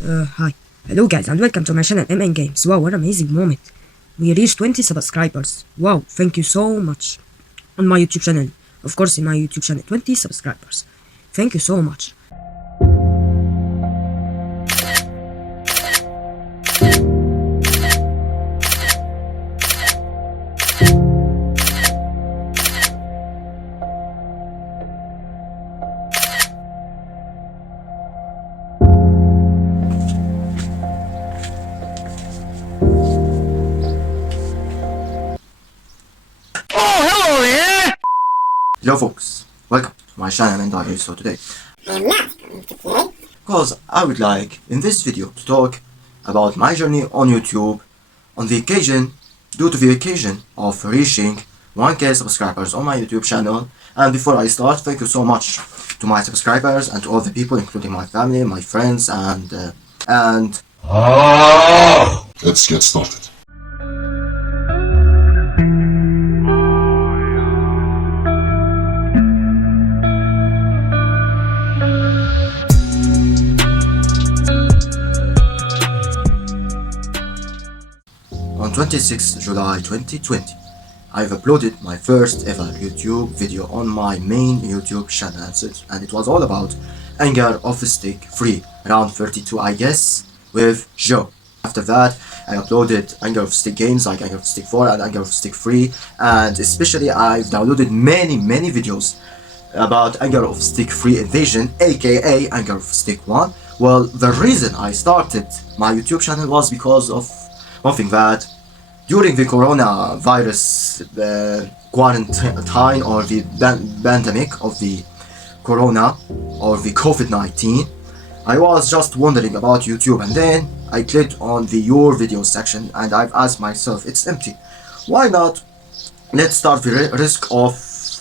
Hi. Hello guys and welcome to my channel MN Games. Wow, what an amazing moment. We reached 20 subscribers. Wow, thank you so much. On my YouTube channel. Of course in my YouTube channel, 20 subscribers. Thank you so much. Hello folks, welcome to my channel and diary. So today I'm not going to play. because I would like in this video to talk about my journey on YouTube on the occasion, due to the occasion of reaching 1k subscribers on my YouTube channel. And before I start, thank you so much to my subscribers and to all the people, including my family, my friends, and Let's get started. on 26th July 2020, I've uploaded my first ever YouTube video on my main YouTube channel, and it was all about Anger of Stick 3, round 32 I guess, with Joe. After that, I uploaded Anger of Stick games like Anger of Stick 4 and Anger of Stick 3, and especially I've downloaded many videos about Anger of Stick 3 Invasion, aka Anger of Stick 1. Well, the reason I started my YouTube channel was because of one thing, that during the coronavirus quarantine or the pandemic of the corona or the COVID-19, I was just wondering about YouTube, and then I clicked on the your videos section and I've asked myself, it's empty. Why not? Let's start the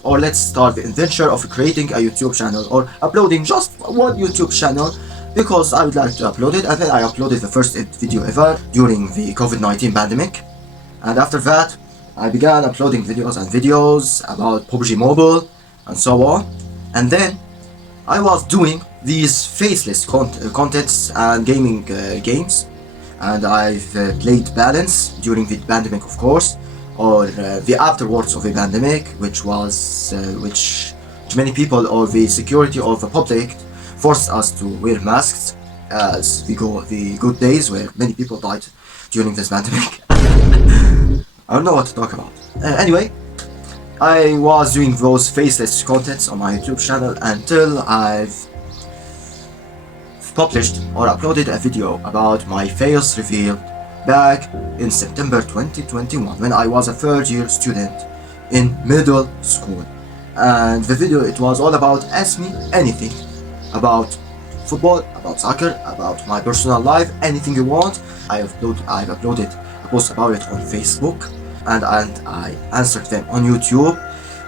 let's start the adventure of creating a YouTube channel or uploading just one YouTube channel, because I would like to upload it. And then I uploaded the first video ever during the COVID-19 pandemic, and after that I began uploading videos about PUBG Mobile and so on. And then I was doing these faceless contents and gaming games, and I've played Balance during the pandemic, of course, or the afterwards of the pandemic, which many people or the security of the public forced us to wear masks, as we go the good days where many people died during this pandemic. I don't know what to talk about. Anyway, I was doing those faceless contents on my YouTube channel until I've published or uploaded a video about my face reveal back in September 2021 when I was a third year student in middle school. And the video, it was all about ask me anything about football, about soccer, about my personal life, anything you want. I've uploaded a post about it on Facebook, and I answered them on YouTube.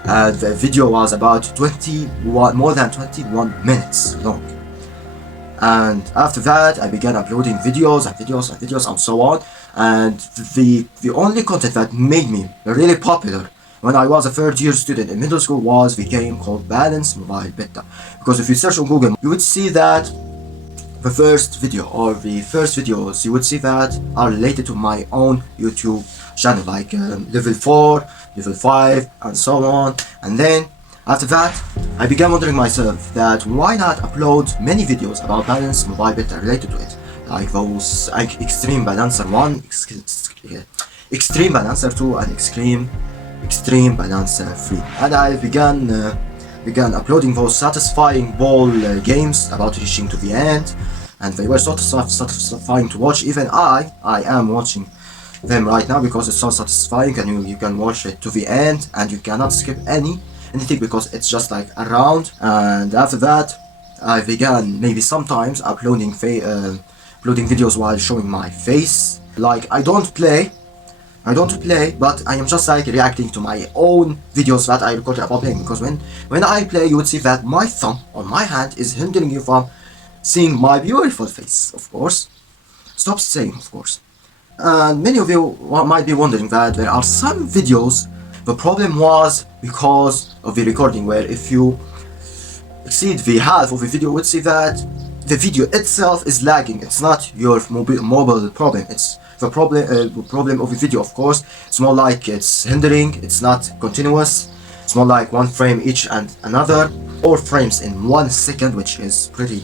The video was about more than 21 minutes long. And after that I began uploading videos and so on. And the only content that made me really popular when I was a third year student in middle school was the game called Balance Mobile Beta. Because if you search on Google, you would see that the first video or the first videos you would see that are related to my own YouTube channel, like level 4, level 5 and so on. And then after that I began wondering myself that why not upload many videos about Balance Mobile Beta related to it, like those like Extreme Balancer 1, Extreme Balancer 2 and Extreme Balancer 3. And I began uploading those satisfying ball games about reaching to the end, and they were so satisfying to watch. Even I am watching them right now because it's so satisfying, and you can watch it to the end and you cannot skip anything because it's just like a round. And after that I began maybe sometimes uploading videos while showing my face. Like I don't play, but I am just like reacting to my own videos that I recorded about playing, because when I play you would see that my thumb on my hand is hindering you from seeing my beautiful face, of course. Stop saying of course. And many of you might be wondering that there are some videos the problem was because of the recording, where if you exceed the half of the video you would see that the video itself is lagging. It's not your mobile problem. It's the problem of the video, of course. It's more like it's hindering. It's not continuous. It's more like one frame each and another, or frames in 1 second, which is pretty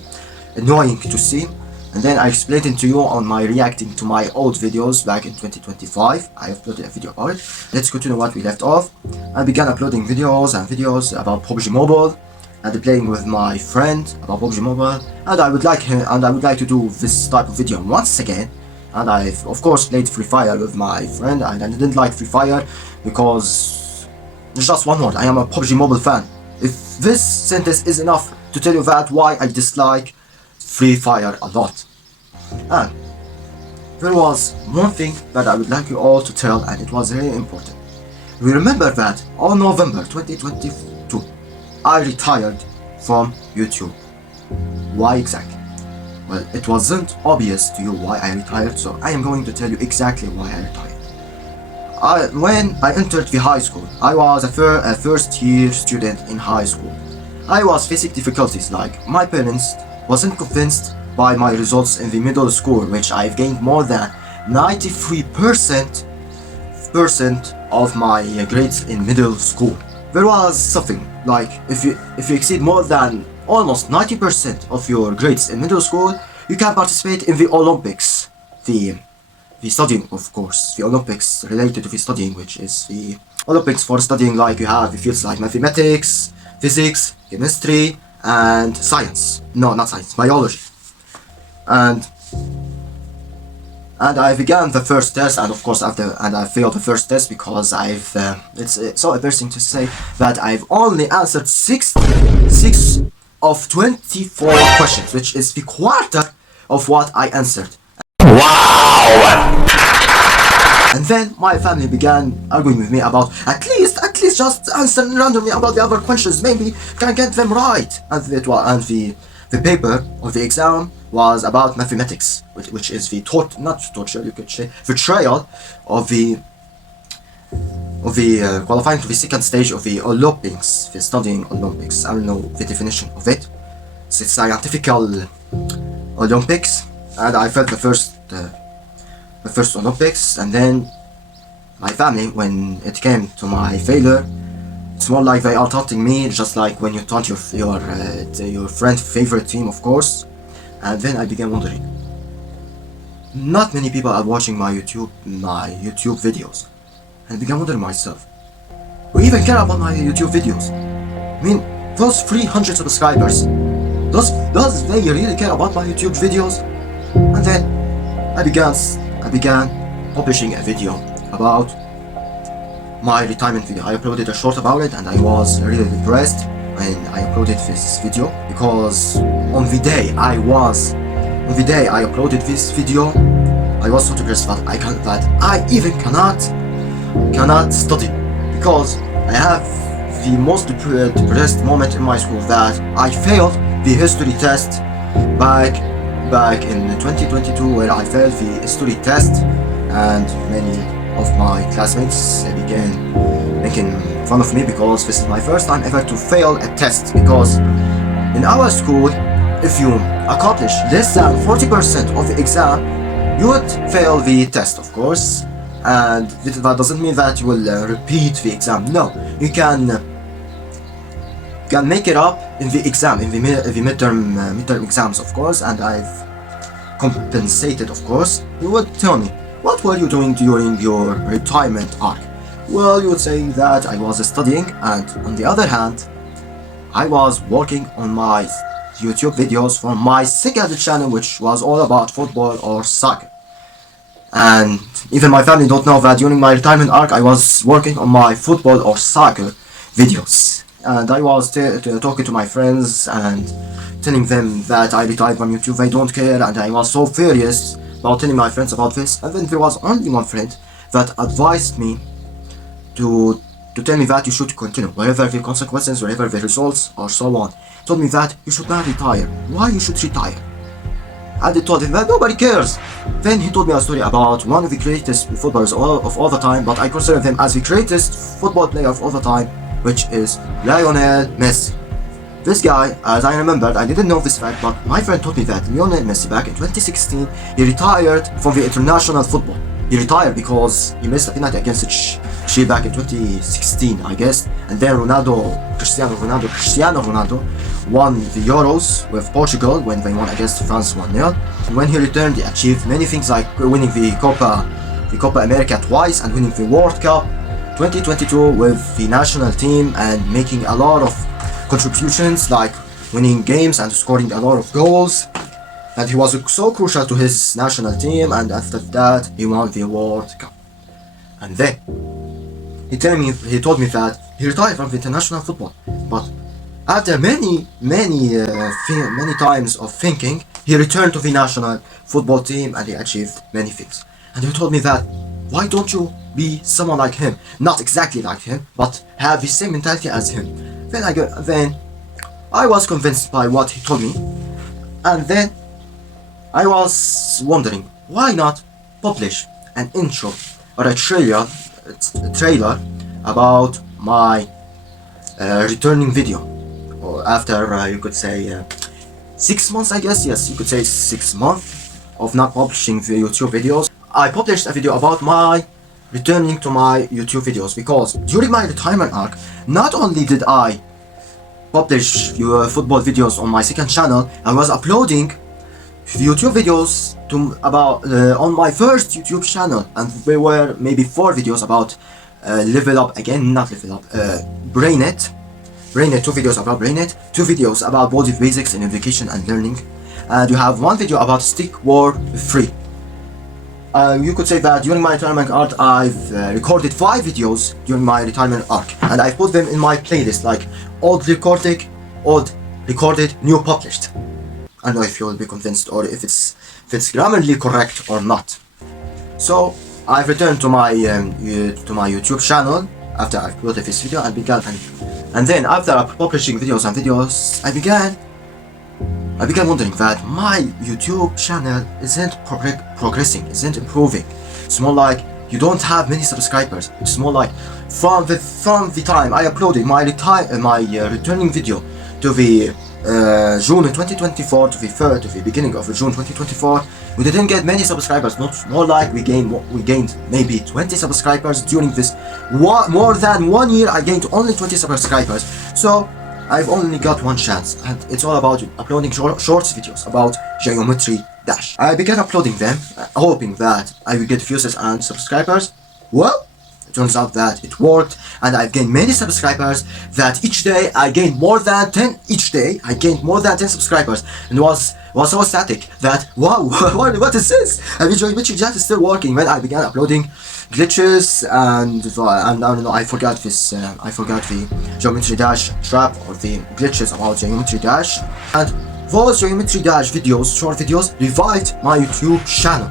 annoying to see. And then I explained it to you on my reacting to my old videos back in 2025. I uploaded a video about it. Let's continue what we left off. I began uploading videos about PUBG Mobile and playing with my friend about PUBG Mobile. And I would like to do this type of video once again. And I've of course played Free Fire with my friend, and I didn't like Free Fire because it's just one word. I am a PUBG Mobile fan. If this sentence is enough to tell you that why I dislike Free Fire a lot. And there was one thing that I would like you all to tell, and it was very important. We remember that on November 2022 I retired from YouTube. Why exactly? Well, it wasn't obvious to you why I retired, so I am going to tell you exactly why I retired. When I entered the high school, I was a first year student in high school. I was facing difficulties, like my parents wasn't convinced by my results in the middle school, which I've gained more than 93% of my grades in middle school. There was something like if you exceed more than almost 90% of your grades in middle school, you can participate in the Olympics. The studying, of course, the Olympics related to the studying, which is the Olympics for studying, like you have the fields like mathematics, physics, chemistry, and science. No, not science, biology. And I began the first test, and of course I failed the first test because it's so embarrassing to say that I've only answered 6 of 24 questions, which is the quarter of what I answered. Wow! And then my family began arguing with me about at least just answer randomly about the other questions, maybe can get them right. And the paper of the exam was about mathematics, which is the betrayal of the qualifying to the second stage of the Olympics, the studying Olympics. I don't know the definition of it. It's a scientific Olympics, and I failed the first Olympics. And then my family, when it came to my failure, it's more like they are taunting me, just like when you taunt your friend's favorite team, of course. And then I began wondering, not many people are watching my YouTube videos. And I began wondering myself, who even care about my YouTube videos? I mean, those 300 subscribers, does they really care about my YouTube videos? And then I began publishing a video about my retirement video. I uploaded a short about it, and I was really depressed when I uploaded this video, because on the day I uploaded this video, I was so depressed that I even cannot study, because I have the most depressed moment in my school, that I failed the history test back in 2022, where I failed the history test, and many of my classmates began making fun of me because this is my first time ever to fail a test. Because in our school, if you accomplish less than 40% of the exam, you would fail the test, of course. And that doesn't mean that you will repeat the exam. No, you can make it up in the exam, in the midterm exams, of course. And I've compensated, of course. You would tell me, what were you doing during your retirement arc? Well, you would say that I was studying, and on the other hand, I was working on my YouTube videos for my second channel, which was all about football or soccer. And even my family don't know that during my retirement arc I was working on my football or soccer videos. And I was talking to my friends and telling them that I retired from YouTube. They don't care, and I was so furious about telling my friends about this. And then there was only one friend that advised me to tell me that you should continue, whatever the consequences, whatever the results, or so on. Told me that you should not retire. Why you should retire? And I told him that nobody cares. Then he told me a story about one of the greatest footballers of all the time, but I consider him as the greatest football player of all the time, which is Lionel Messi. This guy, as I remembered, I didn't know this fact, but my friend told me that Lionel Messi back in 2016, he retired from the international football. He retired because he missed a penalty against Chile back in 2016, I guess. And then Cristiano Ronaldo won the Euros with Portugal when they won against France 1-0. And when he returned, he achieved many things like winning the Copa America twice and winning the World Cup 2022 with the national team and making a lot of contributions like winning games and scoring a lot of goals. And he was so crucial to his national team, and after that he won the World Cup. And then he told me that he retired from the international football, but after many times of thinking, he returned to the national football team and he achieved many things. And he told me that, why don't you be someone like him? Not exactly like him, but have the same mentality as him. Then I was convinced by what he told me, and then I was wondering, why not publish an intro or a trailer about my returning video, or after you could say 6 months, I guess. Yes, you could say 6 months of not publishing the YouTube videos. I published a video about my returning to my YouTube videos, because during my retirement arc, not only did I publish football videos on my second channel, I was uploading YouTube videos on my first YouTube channel, and there were maybe 4 videos about BrainNet, 2 videos about BrainNet, 2 videos about body basics in education and learning, and you have 1 video about Stick War 3. You could say that during my retirement arc, I've recorded 5 videos during my retirement arc, and I put them in my playlist, like old recorded, new published. I don't know if you will be convinced or if it's grammarly correct or not. So I've returned to my YouTube channel after I uploaded this video and then after publishing videos, I began wondering that my YouTube channel isn't progressing, isn't improving. It's more like you don't have many subscribers. It's more like from the time I uploaded my returning video to the June 2024 to the beginning of June 2024, we didn't get many subscribers. Not more like we gained maybe 20 subscribers during this more than 1 year. I gained only 20 subscribers. So I've only got 1 chance, and it's all about uploading shorts videos about Geometry Dash. I began uploading them, hoping that I would get views and subscribers. Well, it turns out that it worked, and I've gained many subscribers. That each day I gained more than 10. Each day I gained more than 10 subscribers, and was so ecstatic that wow, what is this? And Geometry Dash is still working. When I began uploading glitches and I don't know, I forgot the Geometry Dash trap or the glitches about Geometry Dash, and those Geometry Dash videos, short videos, revived my YouTube channel,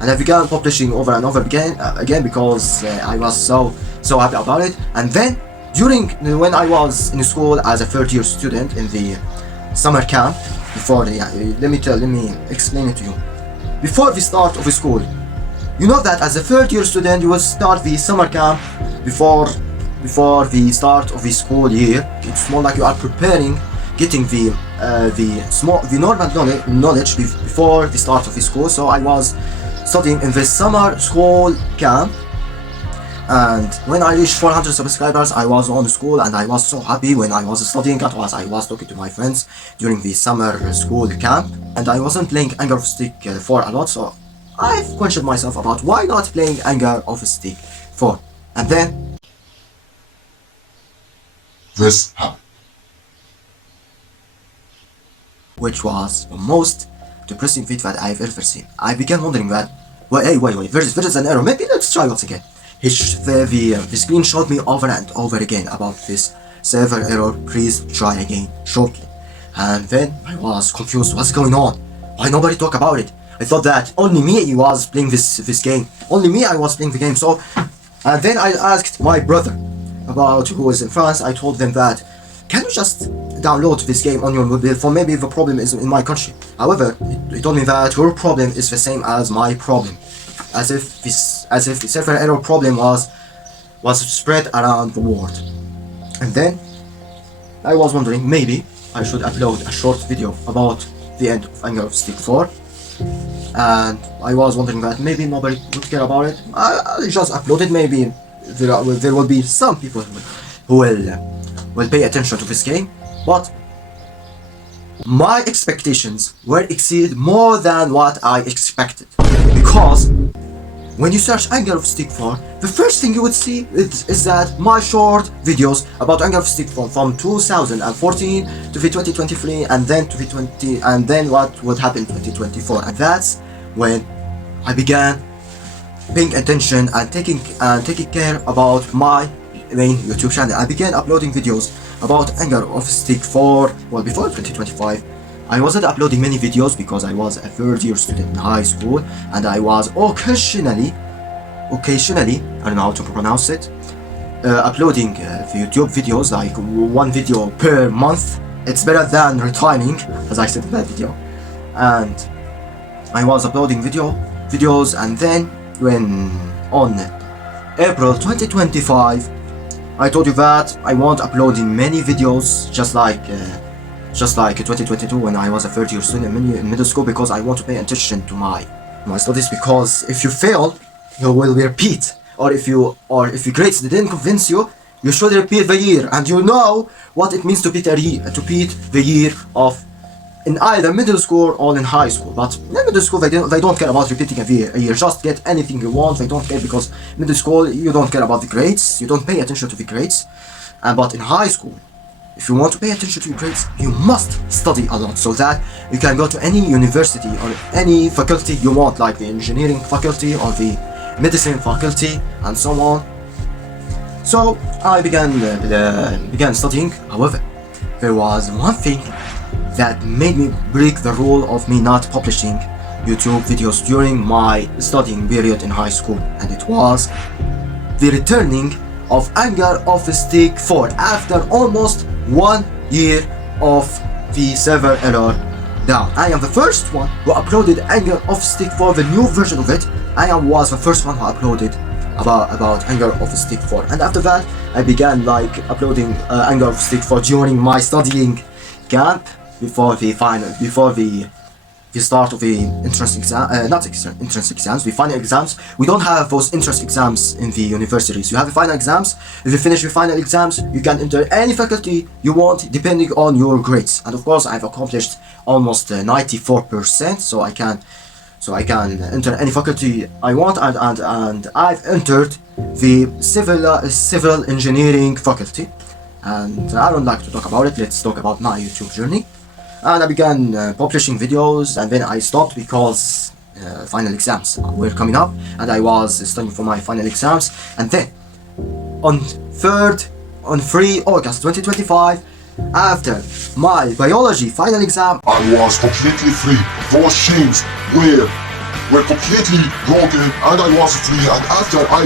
and I began publishing over and over again because I was so happy about it. And then when I was in school as a 3rd year student in the summer camp, let me explain it to you. Before the start of the school, you know that as a 3rd year student, you will start the summer camp before the start of the school year. It's more like you are preparing, getting the normal knowledge before the start of the school. So I was studying in the summer school camp, and when I reached 400 subscribers, I was on school, and I was so happy when I was studying. I was talking to my friends during the summer school camp, and I wasn't playing Anger of Stick 4 a lot, so I've questioned myself about why not playing Anger of Stick 4. And then This happened. which was the most depressing video that I've ever seen. I began wondering that, wait, there is an error. Maybe let's try once again. The screen showed me over and over again about this server error. Please try again shortly. And then I was confused. What's going on? Why nobody talk about it? I thought that only me was playing this game. Only me I was playing the game. So, and then I asked my brother who was in France. I told them that, can you just download this game on your mobile phone? Maybe the problem is in my country. However, he told me that your problem is the same as my problem, as if the server error problem was spread around the world. And then I was wondering, maybe I should upload a short video about the end of Anger of Stick 4. And I was wondering that maybe nobody would care about it. I just uploaded. Maybe there will be some people who will pay attention to this game, but my expectations were exceeded more than what I expected, because when you search Anger of Stick 4, the first thing you would see is that my short videos about Anger of Stick 4 from 2014 to the 2023 and then to the 20 and then what would happen in 2024, and that's when I began paying attention and taking care about my main YouTube channel. I began uploading videos about Anger of Stick 4, well, before 2025. I wasn't uploading many videos because I was a third year student in high school, and I was occasionally, I don't know how to pronounce it, uploading YouTube videos, like one video per month. It's better than retiring, as I said in that video. And I was uploading videos, and then when on April 2025, I told you that I won't uploading many videos, just like 2022 when I was a third year student in middle school, because I want to pay attention to my studies. Because if you fail, you will repeat, or if your grades didn't convince you, you should repeat the year, and you know what it means to repeat the year of in either middle school or in high school. But in middle school, they don't care about repeating a year. Just get anything you want. They don't care, because middle school you don't care about the grades. You don't pay attention to the grades. But in high school, if you want to pay attention to your grades, you must study a lot, so that you can go to any university or any faculty you want, like the engineering faculty or the medicine faculty and so on. So I began studying. However, there was one thing that made me break the rule of me not publishing YouTube videos during my studying period in high school, and it was the returning of Anger of Stick 4 after almost 1 year of the server error down. I am the first one who uploaded Anger of Stick 4, the new version of it. I was the first one who uploaded about Anger of Stick 4, and after that I began uploading Anger of Stick 4 during my studying camp before the start of the entrance exam, not entrance exams, the final exams. We don't have those entrance exams in the universities. You have the final exams. If you finish the final exams, you can enter any faculty you want depending on your grades. And of course, I've accomplished almost 94%, so I can enter any faculty I want, and I've entered the civil engineering faculty. And I don't like to talk about it. Let's talk about my YouTube journey. And I began publishing videos, and then I stopped because final exams were coming up, and I was studying for my final exams. And then on 3 August 2025, after my biology final exam, I was completely free. Those chains were completely broken, and I was free. And after I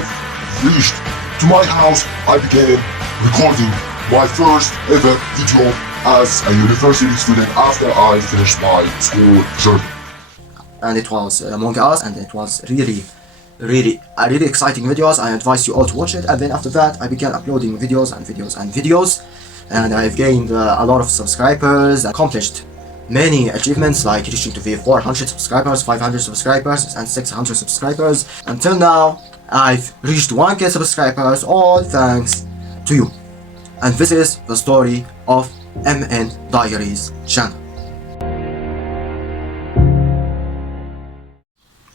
reached to my house, I began recording my first ever video as a university student after I finished my school journey. And it was Among Us, and it was really exciting videos. I advise you all to watch it. And then after that, I began uploading videos, and I've gained a lot of subscribers, accomplished many achievements, like reaching to the 400 subscribers, 500 subscribers, and 600 subscribers. Until now, I've reached 1K subscribers, all thanks to you. And this is the story of MN Diaries channel.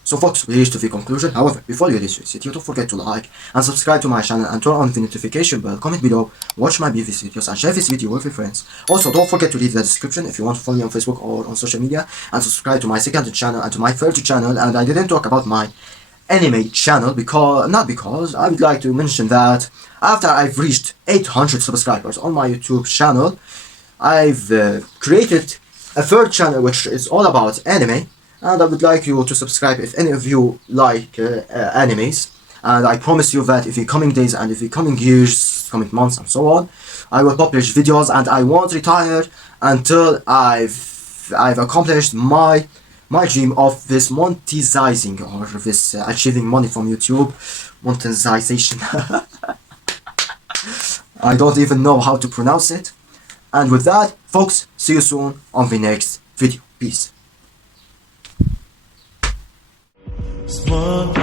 So folks, we reached to the conclusion. However, before you reach this video, don't forget to like and subscribe to my channel and turn on the notification bell, comment below, watch my previous videos, and share this video with your friends. Also, don't forget to read the description if you want to follow me on Facebook or on social media, and subscribe to my second channel and to my third channel. And I didn't talk about my anime channel because I would like to mention that after I've reached 800 subscribers on my YouTube channel, I've created a third channel which is all about anime, and I would like you to subscribe if any of you like animes. And I promise you that if the coming days and if the coming years, coming months and so on, I will publish videos, and I won't retire until I've accomplished my dream of this monetizing, or this achieving money from YouTube, monetization. I don't even know how to pronounce it. And with that, Folks, see you soon on the next video. Peace. Smart